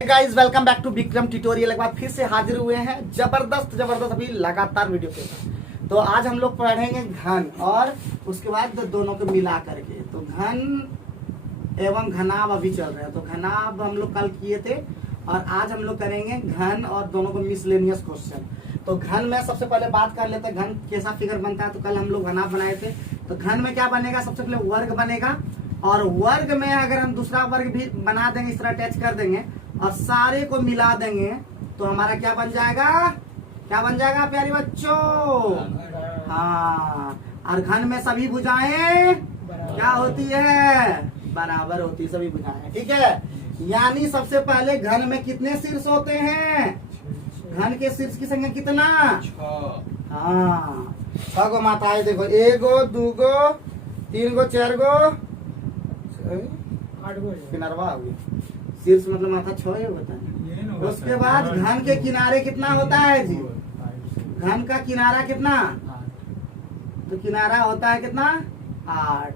Guys welcome back to Vikram tutorial. एक बार फिर से हाजिर हुए हैं जबरदस्त अभी लगातार वीडियो के साथ। तो आज हम लोग पढ़ेंगे घन और उसके बाद दोनों को मिला करके। तो घन एवं घनाभ अभी चल रहे हैं। तो घनाभ हम लोग कल किए थे और आज हम लोग करेंगे घन और दोनों को मिसलेनियस क्वेश्चन। तो घन में सबसे पहले बात कर लेते हैं घन कैसा फिगर बनता है। तो कल हम लोग घनाभ बनाए थे। तो घन में क्या बनेगा, सबसे पहले वर्ग बनेगा और वर्ग में अगर हम दूसरा वर्ग भी बना देंगे, इस तरह अटैच कर देंगे और सारे को मिला देंगे तो हमारा क्या बन जाएगा, क्या बन जाएगा प्यारे बच्चों। हाँ, और घन में सभी भुजाएं क्या होती है, बराबर होती है सभी भुजाएं। ठीक है, यानी सबसे पहले घन में कितने शीर्ष होते हैं, घन के शीर्ष की संख्या कितना, हाँ 6 गो माताएं। देखो 1 गो 2 गो 3 गो 4 गो 8 गो किनारवा हो गया। शीर्ष मतलब माथा 6 होता है। उसके बाद घन के किनारे कितना होता है जी, घन का किनारा कितना, तो किनारा होता है कितना 8।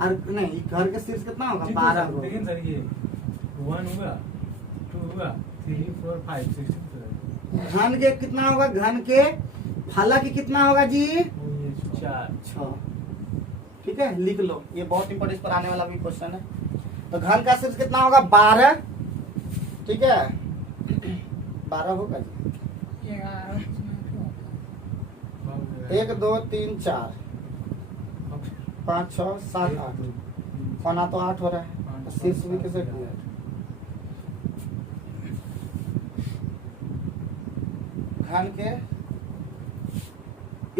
और नहीं, घर के शीर्ष कितना होगा 12 होगा। लेकिन सर ये 1 होगा 2 होगा 3 4 5 6 घन के कितना होगा, घन के फलक कितना होगा जी 4। ठीक है, लिख लो, ये बहुत इंपॉर्टेंट, इस पर आने वाला भी क्वेश्चन है। तो घन का शीर्ष कितना होगा 12। ठीक है 12 होगा जी। 1 2 3 4 5 6 7 8 पौना तो 8 हो रहा है। शीर्ष भी कैसे किया है, घन के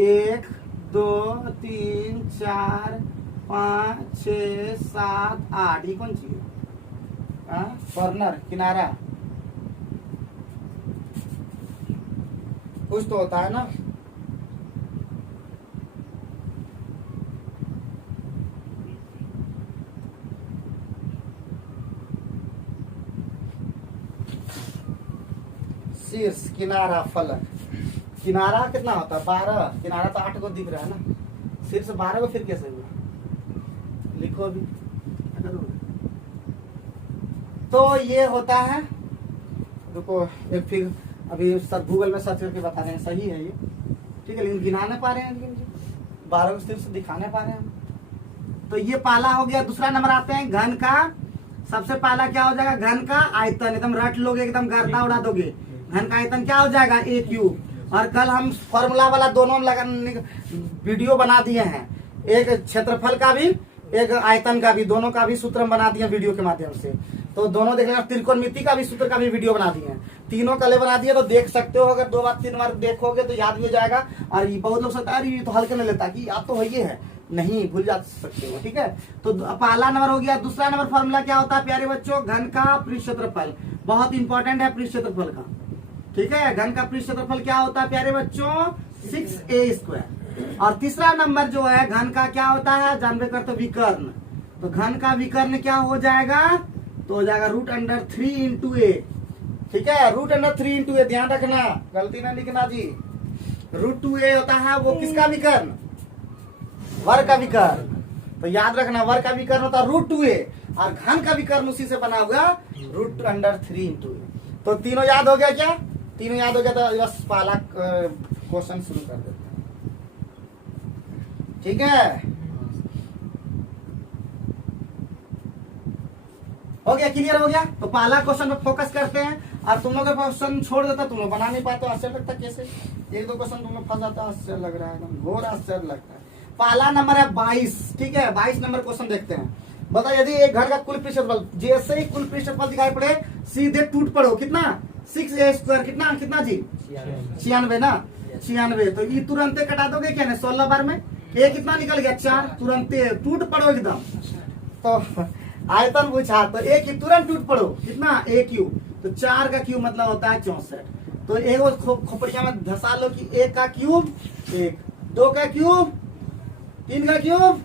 1 2 3 4 5 6 7 8 ये कौन चीज है, कॉर्नर किनारा कुछ तो होता है ना। शीर्ष किनारा फलक, किनारा कितना होता है 12, किनारा तो 8 को दिख रहा है ना, शीर्ष 12 को फिर कैसे हुआ, लिखो अभी। तो ये होता है, रुको एक फिर अभी सर गूगल में सर्च करके बता रहे हैं सही है ये। ठीक है, लेकिन गिना नहीं पा रहे हैं, लेकिन 12 को शीर्ष दिखाने पा रहे हैं। तो ये पहला हो गया। दूसरा नंबर आते हैं घन का। सबसे पहला क्या हो जाएगा, घन का आयतन, एकदम रट लोगे, एकदम गर्दा उड़ा दोगे। घन का आयतन क्या हो जाएगा a क्यूब। और कल हम फॉर्मूला वाला दोनों वीडियो बना दिए हैं, एक क्षेत्रफल का भी एक आयतन का भी, दोनों का भी सूत्र हम बना दिए वीडियो के माध्यम से। तो दोनों देख लेना, त्रिकोणमिति का भी सूत्र का भी वीडियो बना दिए हैं, तीनों कले बना दिए। तो देख सकते हो, अगर 2 बार 3 बार देखोगे तो याद भी हो जाएगा। और ये बहुत लोग सोचता है ये तो हल्के में लेता कि याद तो ये है, नहीं भूल जा सकते हो। ठीक है, तो पहला नंबर हो गया। दूसरा नंबर फॉर्मूला क्या होता है प्यारे बच्चों, घन का पृष्ठ क्षेत्रफल, बहुत इंपॉर्टेंट है पृष्ठ क्षेत्रफल का। ठीक है, घन का पृष्ठ क्षेत्रफल क्या होता है प्यारे बच्चों 6a²। और तीसरा नंबर जो है घन का क्या होता है, जानबे कर तो विकर्ण। तो घन का विकर्ण क्या हो जाएगा, तो हो जाएगा √3 × a। ठीक है, √3 × a, ध्यान रखना, गलती ना लिखना जी। √2a होता है वो किसका विकर्ण, वर्ग का विकर्ण। तो याद रखना, वर्ग का विकर्ण होता है √2a और घन का विकर्ण उसी से बना हुआ √3 × a। तो तीनों याद हो गया क्या, तीनों याद हो गया तो बस पहला क्वेश्चन शुरू कर देते हैं। ठीक है, हो गया, क्लियर हो गया। तो पहला क्वेश्चन पे फोकस करते हैं। और तुम लोग का क्वेश्चन छोड़ देता, तुम लोग बना नहीं पाते, आश्चर्य लगता कैसे, 1-2 क्वेश्चन तुम लोग फंस जाता, आश्चर्य लग रहा है, एकदम घोर आश्चर्य लगता है। पहला नंबर है 22। ठीक है, 22 नंबर क्वेश्चन देखते हैं। बताओ, यदि एक घर का कुल पृष्ठफल, जैसे ही कुल पृष्ठफल दिखाई पड़े सीधे टूट पड़ो, कितना 6a² कितना कितना जी 96 ना, 96। तो ये तुरंत कटा दोगे क्या, 16 बार में a कितना निकल गया 4, तुरंत टूट पड़ो एकदम। तो आयतन पूछा तो a की तुरंत टूट पड़ो, कितना a क्यूब। तो 4 का क्यूब मतलब होता है 64। तो एक खोपड़िया में धसा लो कि 1 का क्यूब 1, 2 का क्यूब 3 का क्यूब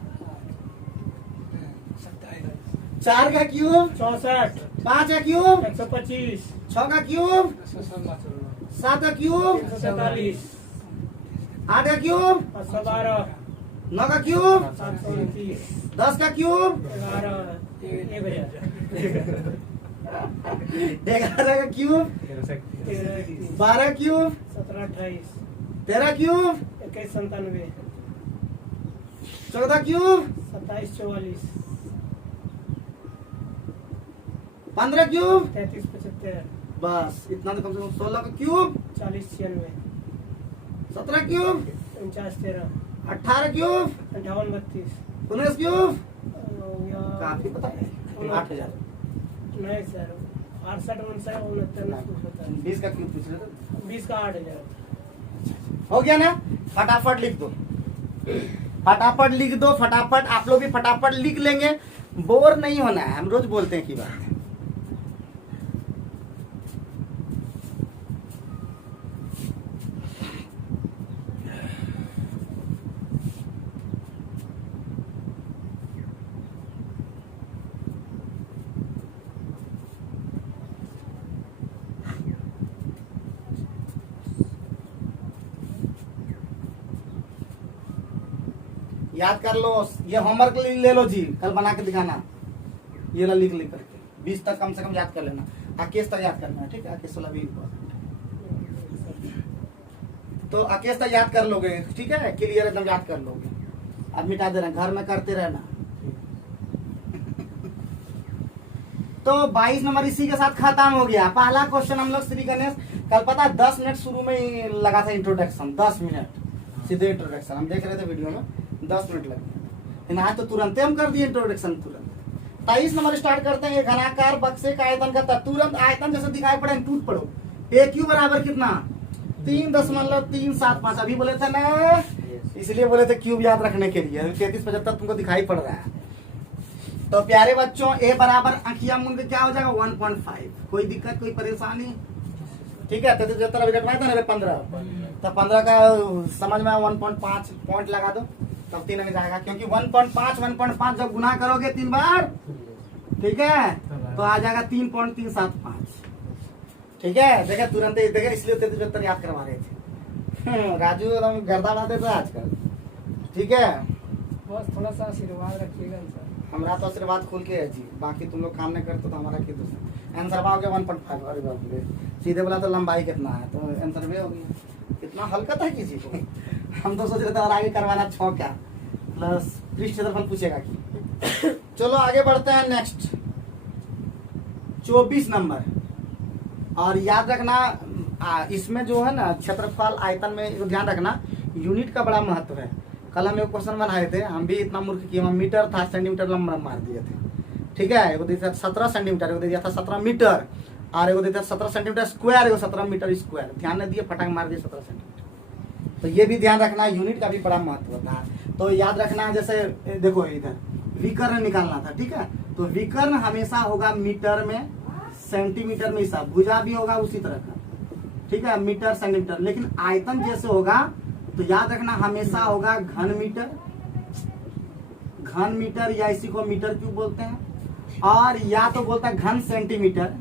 4 का क्यूब 64, 5 का क्यूब 125, 6 का क्यूब 7 का क्यूब 147, 8 का क्यूब 512, 9 का क्यूब 729, 10 का क्यूब 11, 1000। 11 का cube, 12 cube, 17 28 13 cube, 21 97 14 cube, 27 44 15 cube, 33 75 बस इतना तो कम से कम 16 का क्यूब, 40 96 17 क्यूब, 49 13 18 क्यूब, 58 32 19 क्यूब, हो गया काफी पता है 8000। नहीं सर 68 59 69 कुछ होता है 20 का क्यूब पूछ रहे थे, 20 का 8000 हो गया ना? फटाफट लिख दो, फटाफट लिख दो, फटाफट आप लोग भी फटाफट लिख लेंगे, बोर नहीं होना है, हम रोज बोलते हैं की बात। याद कर लो, ये होमवर्क ले लो जी, कल बना के दिखाना, ये ला लिख लिख करके 20 तक कम से कम याद कर लेना, आकेश तक याद करना है, ठीक है? आकेश वाला भी important है। तो आकेश तक याद कर लोगे, ठीक है? क्लियर एकदम याद कर लोगे, अब मिटा दे रहे घर में करते रहना। तो 22 नंबर इसी के साथ खत्म हो गया। पहला क्वेश्चन हम लोग श्री गणेश कल पता 10 मिनट शुरू में ही लगा था इंट्रोडक्शन, 10 मिनट सीधे इंट्रोडक्शन हम देख रहे थे वीडियो में, 10 मिनट लगे, लेकिन आज तो तुरंत हम कर दिए इंट्रोडक्शन तुरंत। 23 नंबर स्टार्ट करते हैं। घनाकार बक्से का आयतन का तुरंत आयतन जैसे दिखाई पड़े टूट पड़ो। ए क्यू बराबर कितना? 3.375। अभी बोले थे ना, इसलिए बोले थे क्यूब याद रखने के लिए। 3375 तुमको दिखाई पड़ रहा है। तो प्यारे बच्चों ए बराबर अंकिया मूल क्या हो जाएगा 1.5। कोई दिक्कत कोई परेशानी? ठीक है। 3375 अभी घटवाया था ना 15, तो 15 का समझ में 1.5 पॉइंट लगा दो, तब 3 आ जाएगा। क्योंकि 1.5 जब गुना करोगे 3 बार, ठीक है, तो आ जाएगा 3.375। ठीक है, देखा तुरंत ही देखा, इसलिए 3375 याद करवा रहे थे। राजू एकदम गर्दा उड़ाते थे आजकल। ठीक है, बस थोड़ा सा आशीर्वाद रखिएगा सर। हमारा तो आशीर्वाद खोल के है जी, बाकी तुम लोग काम नहीं करते तो हमारा क्या दोस्त है। आंसर पाओगे 1.5। अरे बाप रे, सीधे बोला तो लंबाई कितना है, तो आंसर में हो गया। कितना हल्का था किसी को। हम तो सोच रहे थे और आगे करवाना 6 क्या प्लस पृष्ठ क्षेत्रफल पूछेगा कि। चलो आगे बढ़ते हैं। Next 24 number. और याद रखना इसमें जो है ना क्षेत्रफल आयतन में ध्यान रखना, यूनिट का बड़ा महत्व है। कल हम एक क्वेश्चन बनाए थे, हम भी इतना मूर्ख किए, हम मीटर था सेंटीमीटर लंबा मार दिए थे। ठीक है, एगो दिया था 17 सेंटीमीटर, एगो दिया था 17 मीटर, और एगो दिया था 17 सेंटीमीटर स्क्वायर, एगो 17 मीटर स्क्वायर। ध्यान नहीं दिए, फटाक मार दिए 17 सेंटीमीटर। तो ये भी ध्यान रखना, यूनिट का भी बड़ा महत्व होता है। तो याद रखना, जैसे देखो इधर विकर्ण निकालना था, ठीक है, तो विकर्ण हमेशा होगा मीटर में, सेंटीमीटर में हिसाब, भुजा भी होगा उसी तरह का। ठीक है, मीटर सेंटीमीटर। लेकिन आयतन जैसे होगा तो याद रखना हमेशा होगा घन मीटर, घन मीटर, या इसी को मीटर क्यूब बोलते हैं, और या तो बोलता है घन सेंटीमीटर,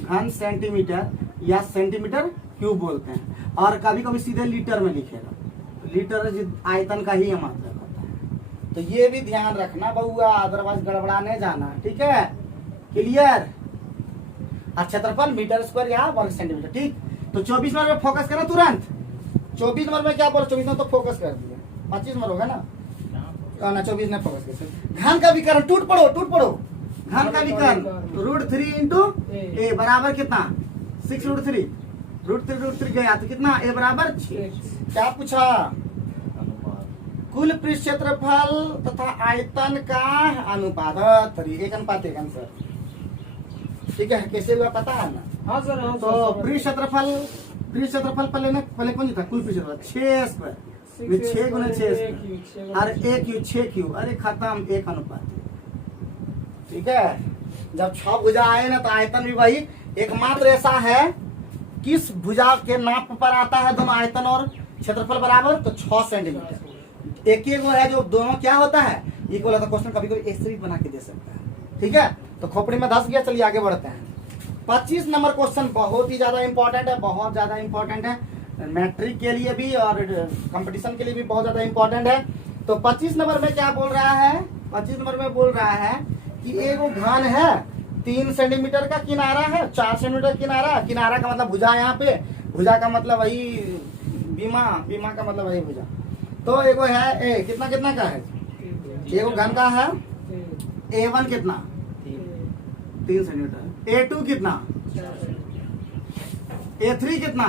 घन सेंटीमीटर, या सेंटीमीटर क्यूब बोलते हैं। और कभी कभी सीधे लीटर में लिखेगा, लीटर आयतन का ही मतलब होता है। तो ये भी ध्यान रखना बउआ, अदरवाइज गड़बड़ाने जाना। ठीक है, क्लियर। और क्षेत्रफल मीटर स्क्वायर या वर्ग सेंटीमीटर। ठीक, तो 24 नंबर में फोकस करो तुरंत। 24 नंबर में क्या बोलो, 24 में तो फोकस कर दिया, 25 नंबर होगा ना, ना 24 में फोकस कर। घन का विकर्ण, टूट पड़ो टूट पड़ो, घन का विकर्ण √3 इंटू ए बराबर कितना 6√3, √3 गया तो कितना ए बराबर 6। क्या पूछा? कुल पृष्ठ क्षेत्रफल तथा आयतन का अनुपात, 1:1 आंसर। ठीक है, कैसे हुआ पता है ना? हाँ सर, हाँ तो पृष्ठ क्षेत्रफल पहले कौन था? कुल पृष्ठ क्षेत्रफल 6 स्क्वायर, 6 गुना 6 और 1 क्यू 6 क्यू, अरे खत्म, 1 अनुपात। ठीक है, जब 6 भुजा आए ना तो आयतन भी वही। एकमात्र ऐसा है किस भुजा के नाप पर आता है दोनों आयतन और क्षेत्रफल बराबर, तो 6 सेंटीमीटर। एक ही है जो दोनों क्या होता है इक्वल होता है। क्वेश्चन कभी कभी ऐसे भी बना के दे सकता है। ठीक है, तो खोपड़ी में 10 गया। चलिए आगे बढ़ते हैं। 25 नंबर क्वेश्चन बहुत ही ज्यादा इंपॉर्टेंट है, बहुत ज्यादा इंपॉर्टेंट है, मैट्रिक के लिए भी और कंपटीशन के लिए भी बहुत ज्यादा इंपॉर्टेंट है। तो 25 नंबर में क्या बोल रहा है? 25 नंबर में बोल रहा है कि एगो घन है 3 सेंटीमीटर का किनारा है, 4 सेंटीमीटर किनारा। किनारा का मतलब भुजा यहाँ पे, भुजा का मतलब वही बीमा, बीमा का मतलब वही भुजा। तो एगो है ए, कितना कितना का है, एगो घन का है A1 कितना 3 सेंटीमीटर, A2 कितना, A3 कितना,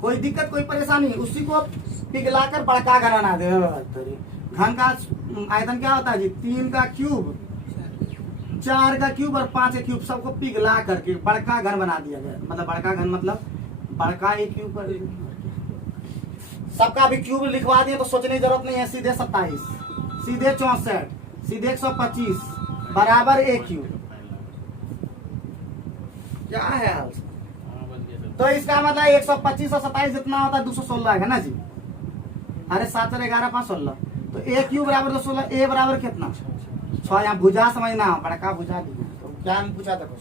कोई दिक्कत कोई परेशानी, उसी को पिघलाकर बड़का घन बना दे। घन का आयतन क्या होता है जी, 3 का क्यूब, 4 का क्यूब और 5 का क्यूब, सबको पिघला करके बड़का घन बना दिया गया। मतलब बड़का घन मतलब बड़का एक क्यूब कर, सबका भी क्यूब लिखवा दिए तो सोचने की जरूरत नहीं है। सीधे 27, सीधे 64, सीधे 125 बराबर एक क्यूब। क्या है हाल? तो इसका मतलब 125 और 27 जितना होता है 216 है ना जी। अरे 7 और 11 5 16, तो ए क्यूब बराबर 216। ए बराबर कितना 6। यहाँ भुजा समझना, बड़का भुजा लिखना। तो क्या पूछा था कुछ,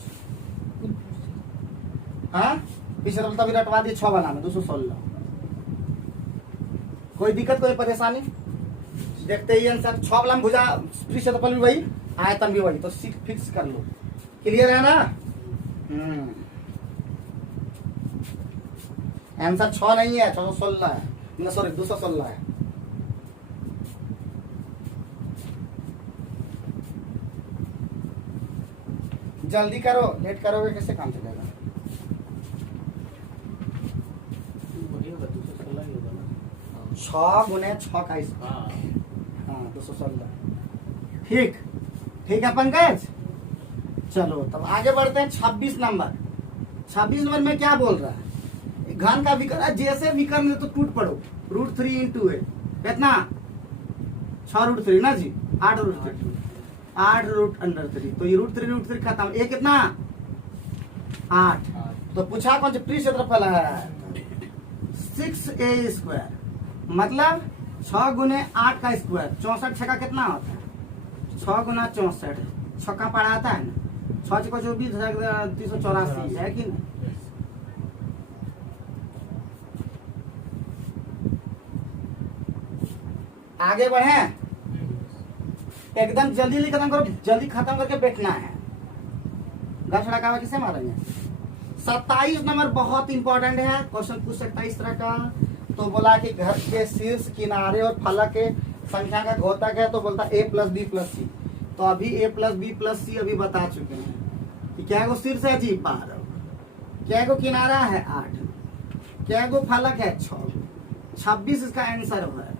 हाँ पीछे तो तभी रटवा दिए 6 बनाना 216। कोई दिक्कत कोई परेशानी, देखते ही आंसर। 6 वाला भुजा क्षेत्रफल भी वही, आयतन भी वही, तो फिक्स कर लो। क्लियर है ना? आंसर 6 नहीं है, 616 है, सॉरी 216 है। जल्दी करो, लेट करोगे कैसे काम चलेगा। 6 गुने 6 का स्क्वायर, हाँ 216। ठीक ठीक है पंकज। चलो तब आगे बढ़ते हैं 26 नंबर। 26 नंबर में क्या बोल रहा है, घन का विकर्ण, जैसे विकर्ण तो टूट पड़ो। √3 इंटू ए कितना 6√3 ना जी, 8√3, 8√3। तो ये √3 खत्म, ए कितना 8। तो पूछा कौन सा पृष्ठ क्षेत्रफल है, 6a²। मतलब 6 गुने 8 का स्क्वायर, 64 छक्का कितना होता है, 6 गुना 64 छक्का पड़ा आता है ना, 6 छक्का 24 384 है कि नहीं। आगे बढ़े, एकदम जल्दी खत्म करो, जल्दी खत्म करके बैठना है। गठड़ा का किसे मारेंगे। 27 नंबर बहुत इंपॉर्टेंट है, क्वेश्चन पूछ सकता है इस तरह का। तो बोला कि घर के शीर्ष किनारे और फलक के संख्या का घोतक है, तो बोलता a + b + c। तो अभी a + b + c अभी बता चुके हैं कि क्या गो शीर्ष है जी 12, क्या गो किनारा है 8, क्या गो फलक है 6, 26 इसका आंसर है।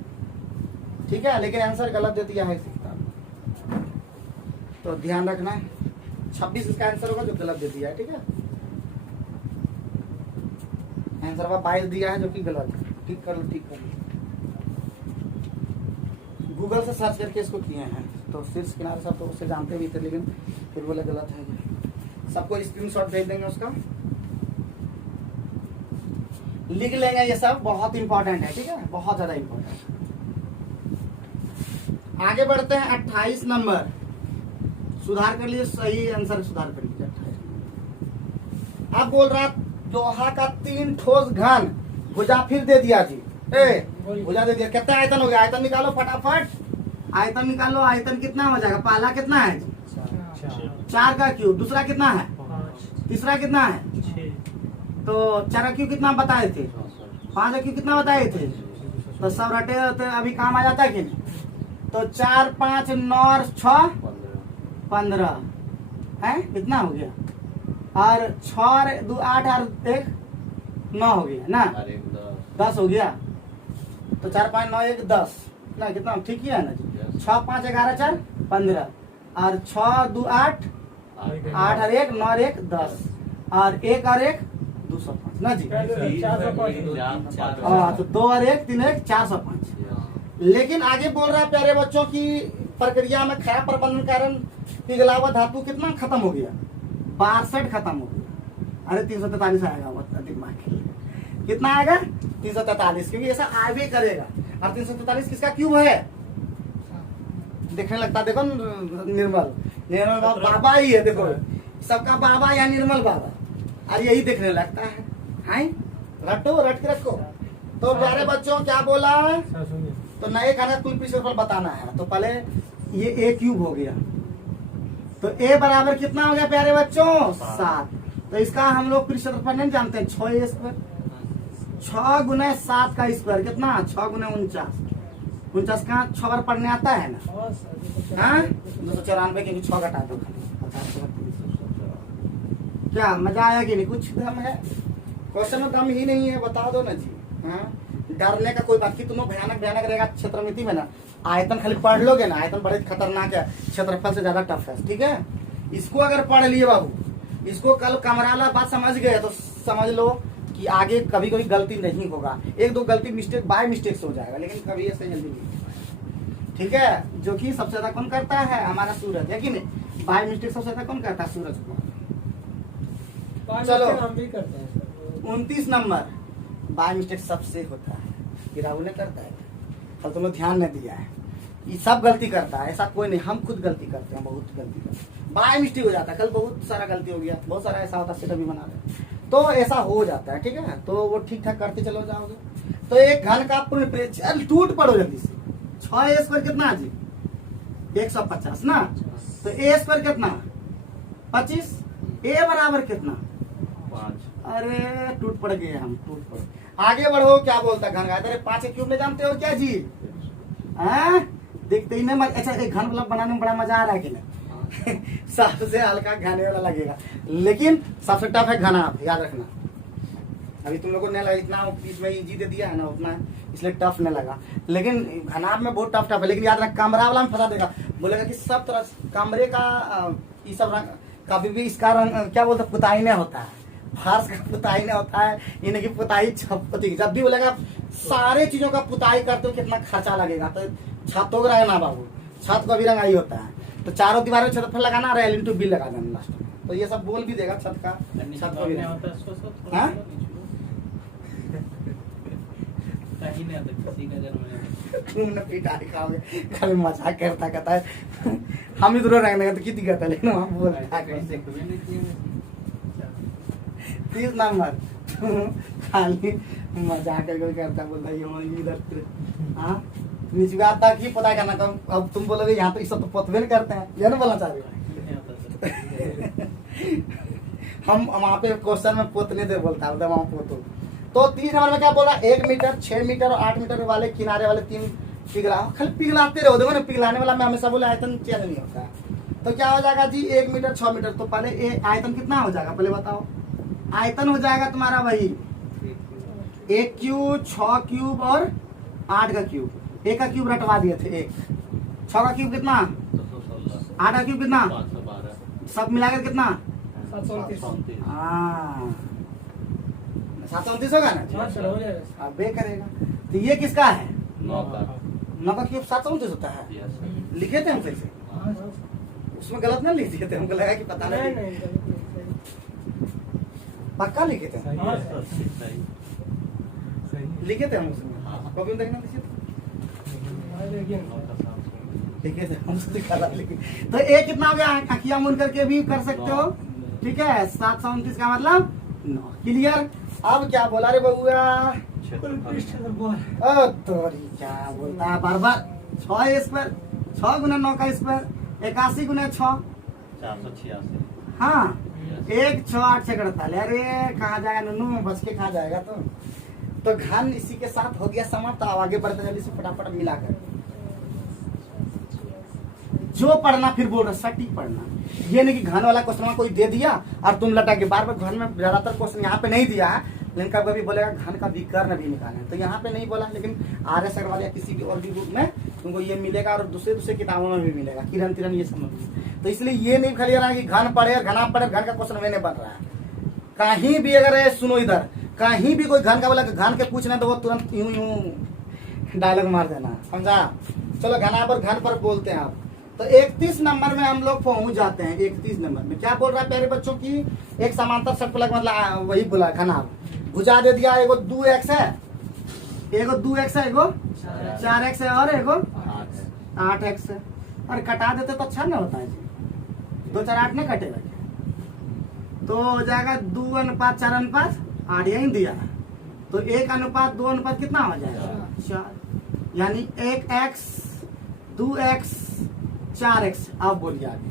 ठीक है, लेकिन आंसर गलत दे दिया है सीखता, तो ध्यान रखना है। 26 इसका आंसर होगा जो गलत दे दिया है। ठीक है, आंसर में 22 दिया है जो कि गलत है। ठीक कर लो, ठीक कर लो। गूगल से सर्च करके इसको किए हैं, तो शीर्ष किनारे सब तो उससे जानते भी थे, लेकिन फिर बोले गलत है। सबको स्क्रीनशॉट भेज देंगे उसका, लिख लेंगे। ये सब बहुत इंपॉर्टेंट है, ठीक है, बहुत ज्यादा इंपॉर्टेंट है। आगे बढ़ते हैं 28 नंबर। सुधार कर लीजिए, सही आंसर सुधार कर लीजिए 28। अब बोल रहा लोहा का 3 ठोस घन भुजा फिर दे दिया जी। भुजा दे दिया, कितना आयतन हो गया, आयतन निकालो फटाफट, आयतन निकालो। आयतन कितना हो जाएगा, पहला कितना है जी 4 का क्यूब, दूसरा कितना है 5, तीसरा कितना है 6, तो 4 का क्यूब कितना बताए थे, 5 का क्यूब कितना बताए थे। तो सब रटे होते अभी काम आ जाता है कि नहीं। तो 4 5 9 और 6 15 है, कितना हो गया। और 6 और 2 8 और 1 9 हो गया ना, 10 हो गया। तो 4 5 9 1 10 ना, कितना ठीक ही है ना जी। 6 5 11 4 15 और 6 2 8 8 और 1 9 और 1 10 और 1 और 1 205 ना जी। हाँ, तो 2 और 1 3 1 405। लेकिन आगे बोल रहा है प्यारे बच्चों की प्रक्रिया में खराब प्रबंधन कारण पिघलावा धातु कितना खत्म हो गया, 62 खत्म हो गया। अरे 343 आएगा, बहुत दिमाग कितना आएगा 343, क्योंकि ऐसा आगे करेगा। और 343 किसका क्यूब है, देखने लगता देखो निर्मल बाबा ही है, देखो सबका बाबा या निर्मल बाबा, और यही देखने लगता है। रटो, रट के रखो। तो प्यारे बच्चों क्या बोला, तो नए खाना कुल क्षेत्रफल बताना है। तो पहले ये a क्यूब हो गया, तो a बराबर कितना हो गया प्यारे बच्चों 7। तो इसका हम लोग फिर क्षेत्रफल नहीं जानते हैं 6a स्क्वायर 6 गुना 7 का स्क्वायर कितना 6 गुना 49 का 6 बार पढ़ने आता है ना हाँ सर हाँ 294 क्योंकि 6 घटा दो खाली। क्या मजा आया कि नहीं कुछ दम है क्वेश्चन में दम ही नहीं है बता दो ना जी। हाँ डरने का कोई बात की तुम भयानक भयानक रहेगा क्षेत्रमिति में ना आयतन खाली पढ़ लोगे ना आयतन बड़े खतरनाक है क्षेत्रफल से ज्यादा टफ है ठीक है। इसको अगर पढ़ लिए बाबू इसको कल कमरा वाला बात समझ गए तो समझ लो कि आगे कभी कभी गलती नहीं होगा। एक दो गलती मिस्टेक बाय मिस्टेक से हो जाएगा लेकिन कभी ऐसे जल्दी नहीं ठीक है। जो कि सबसे ज्यादा कौन करता है हमारा सूरज है कि नहीं बाय मिस्टेक सबसे ज्यादा कौन करता है सूरज को। चलो हम भी करते हैं सर 29 नंबर बाय मिस्टेक सबसे होता है कि राहुल ने करता है कल तुम लोग ध्यान नहीं दिया है ये सब गलती करता है ऐसा कोई नहीं हम खुद गलती करते हैं बहुत गलती करते हैं बाय मिस्टेक हो जाता है कल बहुत सारा गलती हो गया बहुत सारा ऐसा होता है सेटअप भी बना रहे तो ऐसा हो जाता है ठीक है। तो वो ठीक ठाक करते चलो जाओगे तो एक घन का पूर्ण चल टूट पड़ो जल्दी से 6a स्क्वायर कितना जी 150 ना तो a स्क्वायर कितना 25 a बराबर कितना 5। अरे टूट पड़ गए हम टूट पड़ आगे बढ़ो क्या बोलता घन का अरे 5 के क्यूब में जानते हो क्या जी देखते ही नहीं अच्छा एक घन वाला बनाने में बड़ा मजा आ रहा है कि नहीं सबसे हल्का घने वाला लगेगा लेकिन सबसे टफ है घना याद रखना। अभी तुम लोगों ने लगा इतना इसमें इजी दे दिया है ना उतना इसलिए टफ नहीं लगा लेकिन घनाभ में बहुत टफ है लेकिन याद रख कमरा वाला में फंसा देगा बोलेगा कि सब तरह कमरे का ये सब रंग कभी भी इसका रंग क्या बोलते पुताई नहीं होता है फर्श का पुताई नहीं होता है इन्हें की पुताई छपती जब भी बोलेगा सारे चीजों का पुताई करते हो कितना खर्चा लगेगा तो छतों का ना बाबू छत का भी रंगाई होता है तो चारों दीवारों क्षेत्रफल लगाना और एल बी लगा देना लास्ट में तो ये सब बोल भी देगा छत का छत का भी हाँ? तुमने पिटाई खाओगे खाली मजाक करता कहता है हम ही दूर रखने का तो कितनी कहता है लेकिन हम बोल 30 नंबर खाली मजाक करके करता बोलता ये इधर हाँ नीचे आता कि पता करना अब तुम बोलोगे यहाँ तो इस सब तो पोतवे नहीं करते हैं ये ना बोलना चाह रहे हम वहाँ पे क्वेश्चन में पोतने दे बोलता है वहाँ पोतो तो 3 नंबर में क्या बोला 1 मीटर 6 मीटर और 8 मीटर वाले किनारे वाले 3 पिघला खाली पिघलाते रहो देखो ना पिघलाने वाला में हमेशा बोले आयतन चेंज नहीं होता है तो क्या हो जाएगा जी 1 मीटर 6 मीटर तो पहले आयतन कितना हो जाएगा पहले बताओ आयतन हो जाएगा तुम्हारा वही 1 क्यूब 6 क्यूब और 8 का क्यूब 1 का क्यूब रटवा दिए थे 1 6 का क्यूब कितना 8 का क्यूब कितना सब मिलाकर कितना 729 होगा ना अब बे करेगा तो ये किसका है 9 का क्यूब 729 होता है लिखे थे हम फिर से उसमें गलत ना लिख दिए थे हमको लगा कि पता नहीं पक्का लिखे थे लिखे थे हम उसमें कॉपी में देखना लिखे थे हम लेकिन तो एक कितना हो गया आँखियां मूंद करके भी कर सकते हो ठीक है 729 का मतलब 9 क्लियर। अब क्या बोला रे बबुआ तोरी क्या बोलता है बार बार 6 स्क्वायर 6 गुना 9 का स्क्वायर 81 गुना 6 486 हाँ 1 6 8 6 48 अरे कहाँ जाएगा नन्नू बच के कहाँ जाएगा तो घन इसी के साथ हो गया समाप्त। अब आगे बढ़ते जल्दी से फटाफट मिलाकर जो पढ़ना फिर बोल रहा सटीक पढ़ना ये नहीं कि घन वाला क्वेश्चन कोई दे दिया और तुम लटा के बार बार घन में ज्यादातर क्वेश्चन यहाँ पे नहीं दिया है लेकिन कभी कभी बोलेगा घन का विकर्ण भी निकालना तो यहाँ पे नहीं बोला लेकिन RS अग्रवाल या किसी भी और भी बुक में तुमको ये मिलेगा और दूसरे किताबों में भी मिलेगा किरण तिरन ये समझ तो इसलिए ये नहीं खाली रहा कि घन पढ़े घना पढ़े घन का क्वेश्चन मैंने बन रहा है कहीं भी अगर सुनो इधर कहीं भी कोई घन का बोला घन के पूछना तो वो तुरंत यूं यूं डायलॉग मार देना समझा। चलो घना पर घन पर बोलते हैं आप तो 31 नंबर में हम लोग पहुंच जाते हैं। 31 नंबर में क्या बोल रहा है प्यारे बच्चों की एक समांतर षटफलक मतलब वही बोला घना भुजा दे दिया एगो 2x है एगो 2x है एगो 4x है और एगो 8x है और कटा देते तो अच्छा नहीं होता है जी 2 4 8 नहीं कटेगा तो हो जाएगा 2:4:8 यही दिया है तो 1:2 कितना हो जाएगा 4 यानी 1x 2x 4x। अब बोलिए आगे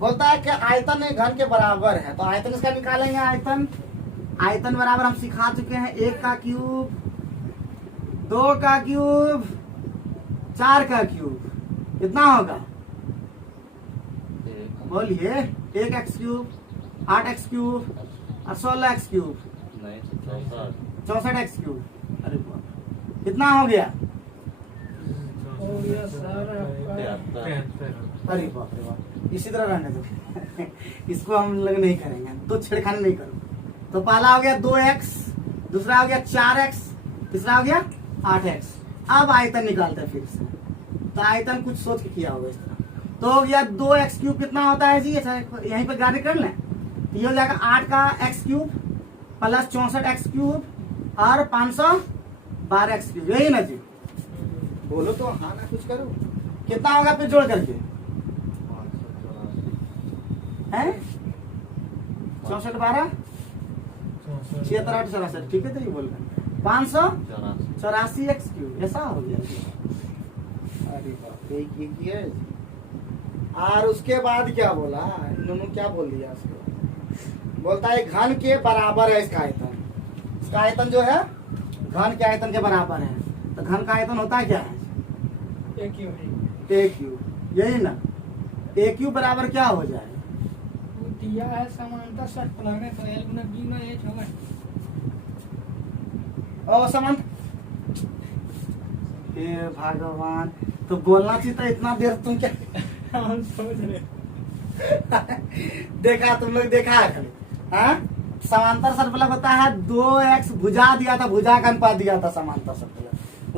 बोलता है कि आयतन घन के बराबर है, तो आयतन इसका निकालेंगे। आयतन बराबर हम सिखा चुके हैं 1 का क्यूब, 2 का क्यूब, 4 का क्यूब, कितना होगा बोलिए? 1x क्यूब, 8x क्यूब और 16x क्यूब, 64x क्यूब। अरे बाप, कितना हो गया? हो गया सर आपका 73। अरे बाप रे बाप, इसी तरह रहने दो। इसको हम लोग नहीं करेंगे, तो छेड़खानी नहीं करो। तो पहला हो गया 2x, दूसरा हो गया 4x, तीसरा हो गया 8x। अब आयतन निकालते हैं फिर से। तो आयतन कुछ सोच के किया होगा इस तरह। तो हो गया 2x क्यूब कितना होता है जी? अच्छा यहीं पर गाड़ी कर लें। तो ये हो जाएगा 8 का x cube plus 64x cube और 512x क्यूब, यही ना जी? बोलो तो हाँ ना, कुछ करो। कितना होगा फिर जोड़ करके? है 64 12 76 8 64, ठीक है? तो ये बोल रहे 584 एक्स क्यूब, ऐसा हो गया। अरे बाप रे, ये किया है। और उसके बाद क्या बोला इन्होंने? क्या बोल दिया उसके बाद? बोलता है घन के बराबर है इसका आयतन। इसका आयतन जो है घन के आयतन के बराबर है। तो घन का आयतन होता है क्या है? ए क्यूब, यही ना? ए क्यूब बराबर क्या हो जाए? वो दिया है समानता शर्त लगने तो L गुना B गुना H होगा। ओ समांत, हे भगवान, तो बोलना चाहिए था इतना देर तुम क्या? हम समझ रहे। देखा तुम लोग, देखा है खाली। हाँ, समांतर सर्कल होता है 2x, भुजा दिया था, भुजा का अनुपात दिया था समांतर सर्कल,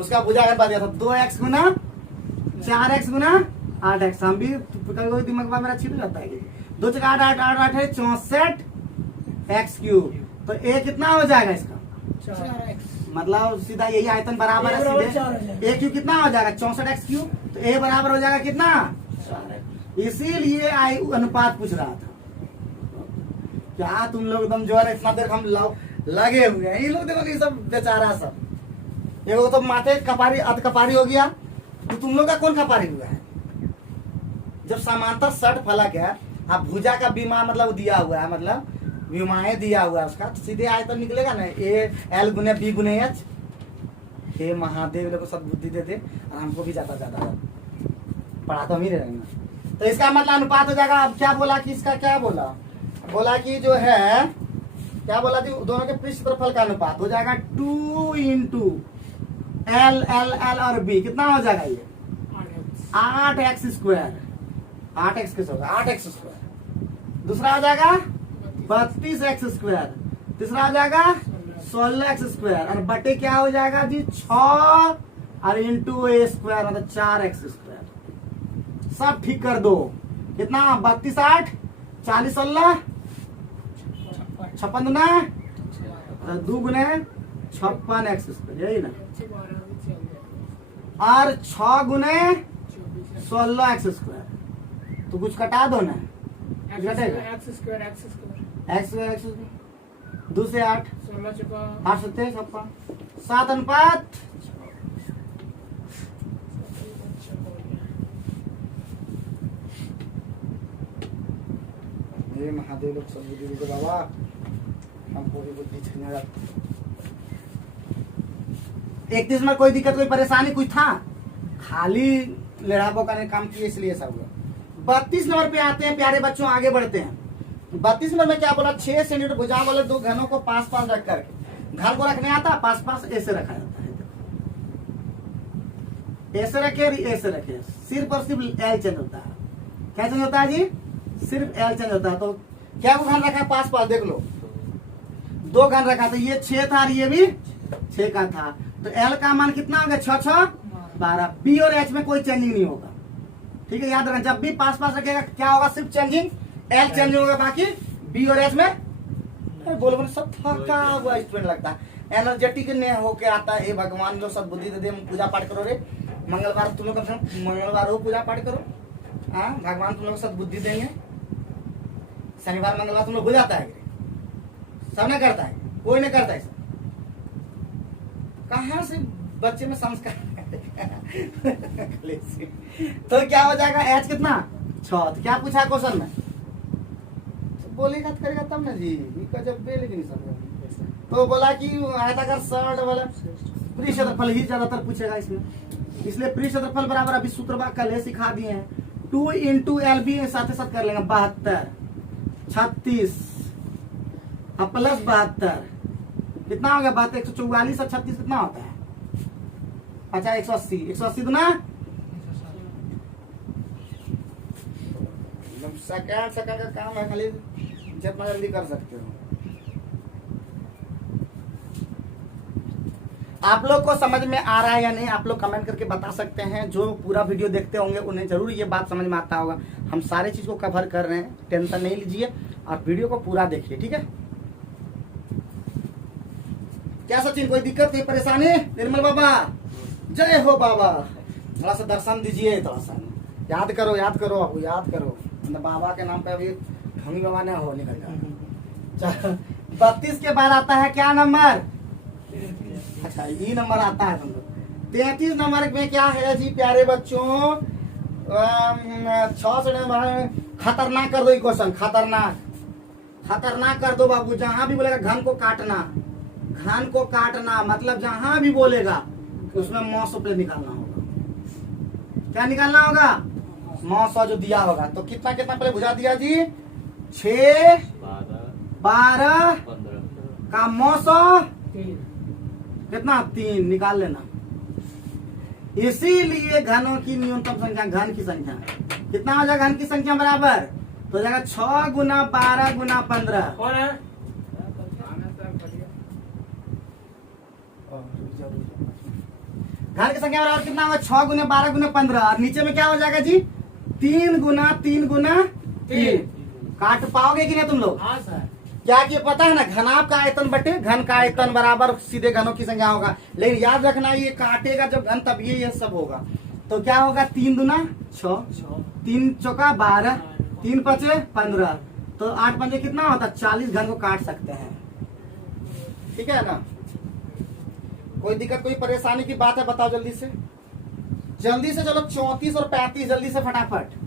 उसका भुजा का अनुपात दिया था 2x गुना 4x गुना 8x। हम भी कभी दिमाग में मेरा छिप जाता है। 2 × 8 8 8 8 है 64x क्यूब। तो ए कितना हो जाएगा इसका? 4x, मतलब सीधा यही आयतन बराबर है ए बराबर 4 हो सीधे। जाएगा। ए क्यूब कितना हो जाएगा? 64x cube. तो ए बराबर हो जाएगा कितना? 4x। इसीलिए आई अनुपात पूछ रहा था। क्या तुम लोग एकदम जो है इतना देर हम लगे हुए हैं। ये लोग देखो ये सब बेचारा सब, ये लोग तो माथे कपारी अध कपारी हो गया। तो तुम लोग का कौन कपारी हुआ है? जब समांतर षट फलक है, अब भुजा का विमा मतलब दिया हुआ है, मतलब विमाएं दिया हुआ है उसका, तो सीधे आयतन निकलेगा ना ए एल गुने बी गुने एच। हे महादेव लोग को सब बुद्धि देते और हमको भी ज्यादा पढ़ा तो हम ही रहेंगे। तो इसका मतलब अनुपात हो जाएगा। अब क्या बोला कि इसका क्या बोला? बोला कि जो है क्या बोला थी, दोनों के पृष्ठ क्षेत्रफल का अनुपात हो जाएगा 2 × एल एल एल और बी। कितना हो जाएगा ये? 8x square. 8x किस होगा? 8x square. दूसरा हो जाएगा 32x स्क्वायर। तीसरा हो जाएगा 16x स्क्वायर। और बटे क्या हो जाएगा जी? 6 और इंटू ए स्क्वायर मतलब 4x स्क्वायर। सब ठीक कर दो। कितना? 32 8 40 16 56 गुना 2 गुने 56x स्क्वायर, यही ना? और 6 गुने 16x स्क्वायर। तो कुछ कटा दो ना, घटेगा। x स्क्वायर x स्क्वायर 2 से 8 16 चुका 8 से 56 7 अनुपात। हे महादेव लोग सब बुद्धि दे बाबा, हमको भी बुद्धि छीने रहा। 31 में कोई दिक्कत कोई परेशानी कुछ था? खाली लड़ाबो का काम किए इसलिए सब हुआ। 32 नंबर पे आते हैं प्यारे बच्चों, आगे बढ़ते हैं। 32 नंबर में क्या बोला? 6 सेंटीमीटर भुजा वाले दो घनों को पास पास रख करके, घन को रखने आता पास पास ऐसे रखा जाता है। ऐसे रखे और ऐसे रखे, सिर्फ और सिर्फ एल चेंज होता है। क्या चेंज होता है जी? सिर्फ एल चेंज होता है। तो क्या वो घन रखा पास पास? देख लो, 2 घन रखा था, ये 6 था और ये भी 6 का था। तो एल का मान कितना होगा? 6 6 12। बी और एच में कोई चेंजिंग नहीं होगा, ठीक है? याद रखना, जब भी पास पास रखेगा क्या होगा? सिर्फ चेंजिंग एल चेंज होगा, बाकी बी और एच में बोलो बोलो सब थका हुआ स्टूडेंट लगता है, एनर्जेटिक नहीं होके आता है। भगवान लोग सब बुद्धि दे दे, पूजा पाठ करो रे। मंगलवार तुम लोग कम से कम मंगलवार हो पूजा पाठ करो। हाँ, भगवान तुम लोग सब बुद्धि देंगे। शनिवार मंगलवार तुम लोग हो जाता है? सब नहीं करता है, कोई नहीं करता है। कहाँ से बच्चे में संस्कार? तो क्या हो जाएगा? एच कितना? 6। तो क्या पूछा क्वेश्चन में? बोलेगा तो करेगा तब ना जी, ये का जब बे लेकिन सब। तो बोला कि आयताकार शर्ट वाला पृष्ठ क्षेत्रफल ही ज्यादातर पूछेगा इसमें, इसलिए पृष्ठ क्षेत्रफल बराबर अभी सूत्र कल है सिखा दिए हैं 2 इंटू एल बी साथ साथ कर लेंगे 72 36 और प्लस 72 कितना हो गया 72 144 और 36 कितना होता है 50 180 180 दूना सेकंड का काम है, खाली जितना जल्दी कर सकते हो। आप लोग को समझ में आ रहा है या नहीं, आप लोग कमेंट करके बता सकते हैं। जो पूरा वीडियो देखते होंगे उन्हें जरूर ये बात समझ में आता होगा। हम सारे चीज को कवर कर रहे हैं, टेंशन नहीं लीजिए, आप वीडियो को पूरा देखिए, ठीक है। क्या सचिन कोई दिक्कत कोई परेशानी? निर्मल बाबा जय हो बाबा, थोड़ा सा दर्शन दीजिए, थोड़ा सा याद करो बाबू, याद करो बाबा के नाम पे अभी ढोंगी बाबा ने हो निकल जाए। 32 के बाद आता है क्या नंबर? अच्छा ये नंबर आता है तुम लोग। 33 नंबर में क्या है जी प्यारे बच्चों? 6 से खतरनाक कर दो क्वेश्चन, खतरनाक कर दो बाबू। जहां भी बोलेगा घन को काटना मतलब जहां भी बोलेगा उसमें मौसम पे निकालना होगा। क्या निकालना होगा? मौसम जो दिया होगा। तो कितना कितना पहले बुझा दिया जी? 6 12 का मौसम कितना 3 निकाल लेना। इसीलिए घनों की न्यूनतम संख्या, घन की संख्या कितना हो जाएगा? घन की संख्या बराबर तो हो जाएगा 6 गुना 12 गुना 15। कौन है? घन की संख्या बराबर कितना होगा? 6 गुना 12 गुना 15। और नीचे में क्या हो जाएगा जी? 3 गुना 3 गुना 3। काट पाओगे कि नहीं तुम लोग? हाँ सर। क्या कि पता है ना, घनाभ का आयतन बटे घन का आयतन बराबर सीधे घनों की संख्या होगा। लेकिन याद रखना ये काटेगा जब घन तब ये सब होगा। तो क्या होगा? 3 दूना 6, 3 चौका 12, 3 पचे 15, तो 8 पंजे कितना होता है? 40 घन को काट सकते हैं, ठीक है ना। कोई दिक्कत कोई परेशानी की बात है बताओ जल्दी से चलो। 34 और 35 जल्दी से फटाफट।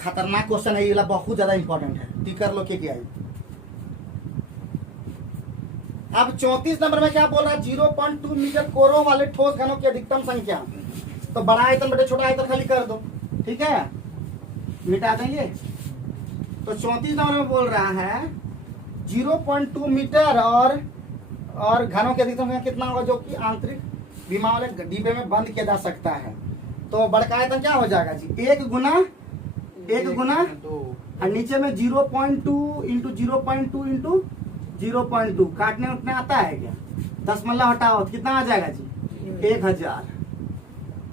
खतरनाक क्वेश्चन है ये वाला, बहुत ज्यादा इंपॉर्टेंट है, टिकर लो के आई। अब 34 नंबर में क्या बोल रहा है? 0.2 मीटर कोरों वाले ठोस घनों की अधिकतम संख्या। तो बड़ा आयतन बटे छोटा आयतन खाली कर दो, ठीक है, मिटा देंगे। तो 34 नंबर में बोल रहा है 0.2 मीटर और घनों की अधिकतम संख्या कितना होगा? जो कि आंतरिक विमा वाले डिब्बे में बंद किया जा सकता है। तो बड़का आयतन क्या हो जाएगा जी? 1 गुना और नीचे में 0.2 इंटू 0.2 इंटू 0.2 काटने उठने आता है क्या? 10 मल्ला हटाओ तो कितना आ जाएगा जी? 1000।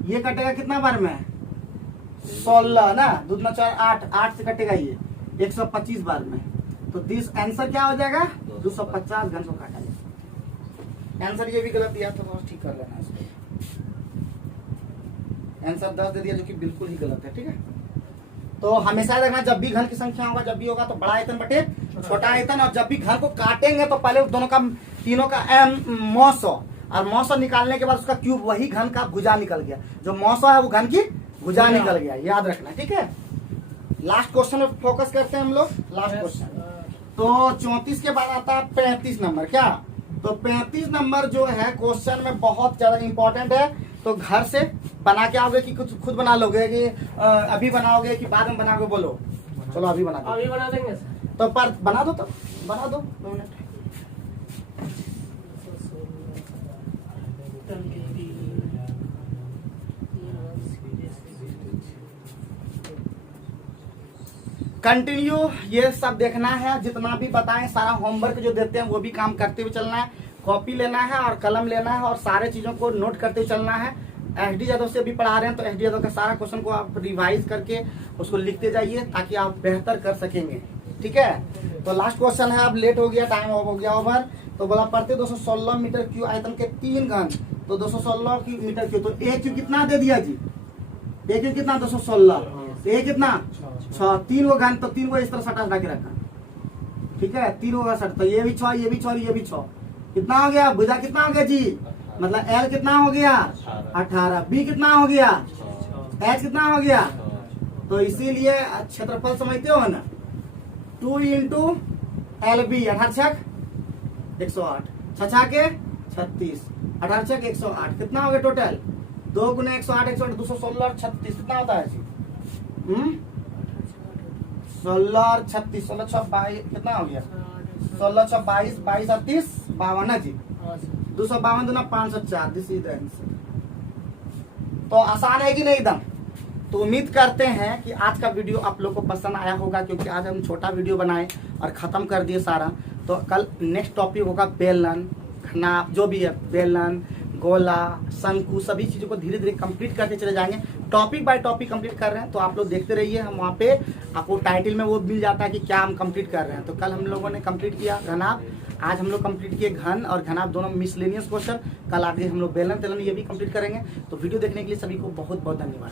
ये कटेगा कितना बार में? 16 ना, 2 दूना 4 8 से कटेगा ये 125 बार में। तो दिस आंसर क्या हो जाएगा? 250 घन को काटा जाएगा। आंसर ये भी गलत दिया तो ठीक कर लेना इसको। आंसर 10 दे दिया जो कि बिल्कुल ही गलत है, ठीक है। तो हमेशा रखना जब भी घन की संख्या होगा, जब भी होगा तो बड़ा आयतन बटे छोटा आयतन, और जब भी घन को काटेंगे तो पहले दोनों का तीनों का मौसौ, और मौसौ निकालने के बाद उसका क्यूब, वही घन का भुजा निकल गया। जो मौसौ है वो घन की भुजा निकल गया, याद रखना, ठीक है। लास्ट क्वेश्चन में फोकस करते हैं हम लोग। लास्ट क्वेश्चन तो 34 के बाद आता है 35 नंबर। क्या? तो 35 नंबर जो है क्वेश्चन में बहुत ज्यादा इंपॉर्टेंट है। तो घर से बना के आओगे कि कुछ खुद बना लोगे कि अभी बनाओगे कि बाद में बनाओगे? बोलो। चलो अभी बना दो। अभी बना देंगे सर। तो पर बना दो, तो बना दो 2 मिनट। कंटिन्यू ये सब देखना है, जितना भी बताएं सारा होमवर्क जो देते हैं वो भी काम करते हुए चलना है। कॉपी लेना है और कलम लेना है और सारे चीजों को नोट करते हुए चलना है। एसडी यादव से भी पढ़ा रहे हैं तो एसडी यादव का सारा क्वेश्चन को आप रिवाइज करके उसको लिखते जाइए ताकि आप बेहतर कर सकेंगे, ठीक है। तो लास्ट क्वेश्चन है, अब लेट हो गया, टाइम हो गया ओवर। तो बोला प्रति 216 मीटर क्यू आयतन के 3 घन, तो 216 की मीटर क्यू, तो ए क्यू कितना दे दिया जी? ए क्यू कितना? 216। ए कितना? 6। 3 गो घन, तो 3 गो इस तरह सटा के रखा, ठीक है। 3 गो सट, तो ये भी 6, ये भी 6, ये भी 6। कितना हो गया? भुजा कितना हो गया जी? मतलब एल कितना हो गया? 18। बी कितना हो गया? एच कितना हो गया? तो इसीलिए क्षेत्रफल समझते हो ना, 2 इंटू LB 18 108, 6 के 36, 18 108, कितना हो गया टोटल? 2 गुना 108 108 216 और 36 कितना होता है जी? 16 और 36 16 6 22 कितना हो गया? 16 6 22 22 और 30 52 ना जी, 252 दुना 504, दिस इज द आंसर। तो आसान है कि नहीं एकदम? तो उम्मीद करते हैं कि आज का वीडियो आप लोग को पसंद आया होगा, क्योंकि आज हम छोटा वीडियो बनाए और ख़त्म कर दिए सारा। तो कल नेक्स्ट टॉपिक होगा बेलन, घनाभ, जो भी है बेलन, गोला, शंकु, सभी चीज़ों को धीरे धीरे कंप्लीट करते चले जाएंगे। टॉपिक बाय टॉपिक कंप्लीट कर रहे हैं, तो आप लोग देखते रहिए। हम वहाँ पे आपको टाइटल में वो मिल जाता है कि क्या हम कंप्लीट कर रहे हैं। तो कल हम लोगों ने कंप्लीट किया घनाभ, आज हम लोग कंप्लीट किए घन और घनाभ दोनों मिसलेनियस क्वेश्चन। कल आगे हम लोग बेलन तेलन ये भी कंप्लीट करेंगे। तो वीडियो देखने के लिए सभी को बहुत बहुत धन्यवाद।